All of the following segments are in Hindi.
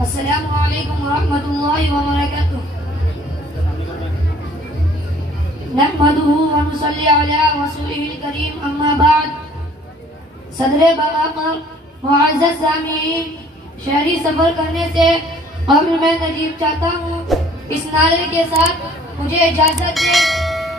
अस्सलामु अलैकुम वरहमतुल्लाहि वबरकातुह। नहमदुहु व नुसल्ली अला रसूलिहिल करीम, अम्मा बाद। सदरे बाक़र मुअज़्ज़ज़ सामीईन, शहरी सफर करने से कब्ल मैं नजीब चाहता हूँ, इस नारे के साथ मुझे इजाजत दे।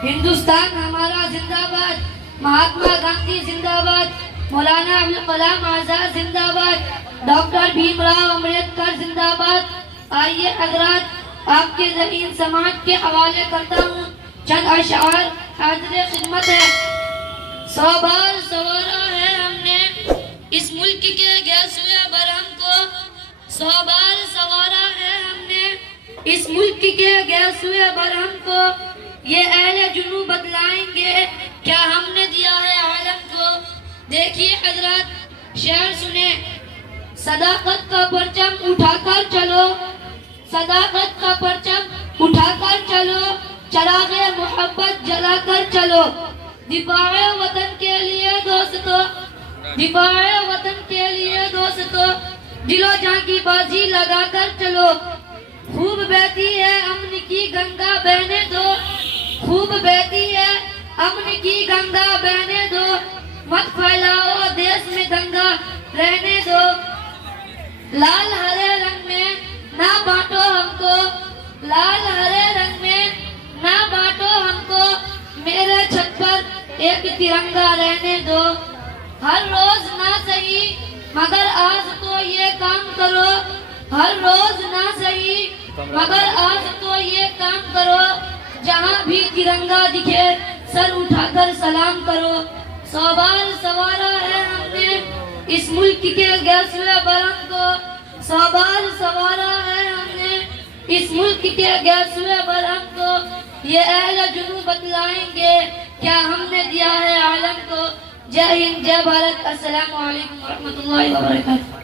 हिंदुस्तान हमारा जिंदाबाद, महात्मा गांधी जिंदाबाद, मौलाना अब्दुल कलाम आजाद जिंदाबाद, डॉक्टर भीमराव अम्बेडकर जिंदाबाद। आइए हजरात, आपके ज़मीन समाज के हवाले करता हूँ चंद अशआर हाज़िर खिदमत है। 100 बार सवारा है हमने इस मुल्क के गैसुए बरहम को, 100 बार सवारा है हमने इस मुल्क के गैसुए बरहम को। ये अहले जुनूब बतलाएंगे क्या हमने दिया है आलम को। देखिए हजरात, शेर सुने। सदाकत का परचम उठाकर चलो, सदाकत का परचम उठाकर चलो, चरागे मोहब्बत जलाकर चलो। दिफाए वतन के लिए दोस्तों, दिफाए वतन के लिए दोस्तों, दिलो जान की बाजी लगाकर चलो। खूब बहती है अमन की गंगा बहने दो, खूब बहती है अमन की गंगा बहने दो। मत फैलाओ देश में दंगा रहने दो। लाल हरे रंग में ना बांटो हमको, लाल हरे रंग में ना बांटो हमको। मेरे छत पर एक तिरंगा रहने दो। हर रोज ना सही मगर आज तो ये काम करो, हर रोज ना सही मगर आज तो ये काम करो। जहाँ भी तिरंगा दिखे सर उठाकर सलाम करो। 100 बार सवारा है हमने इस मुल्क के गैसुए बरहम को, 100 बार सवारा है हमने इस मुल्क के गैसुए बरहम को। ये अहले जुनूब बतलाएंगे क्या हमने दिया है आलम को। जय हिंद, जय भारत। अस्सलामु अलैकुम वरहमतुल्लाहि वबरकातुहू।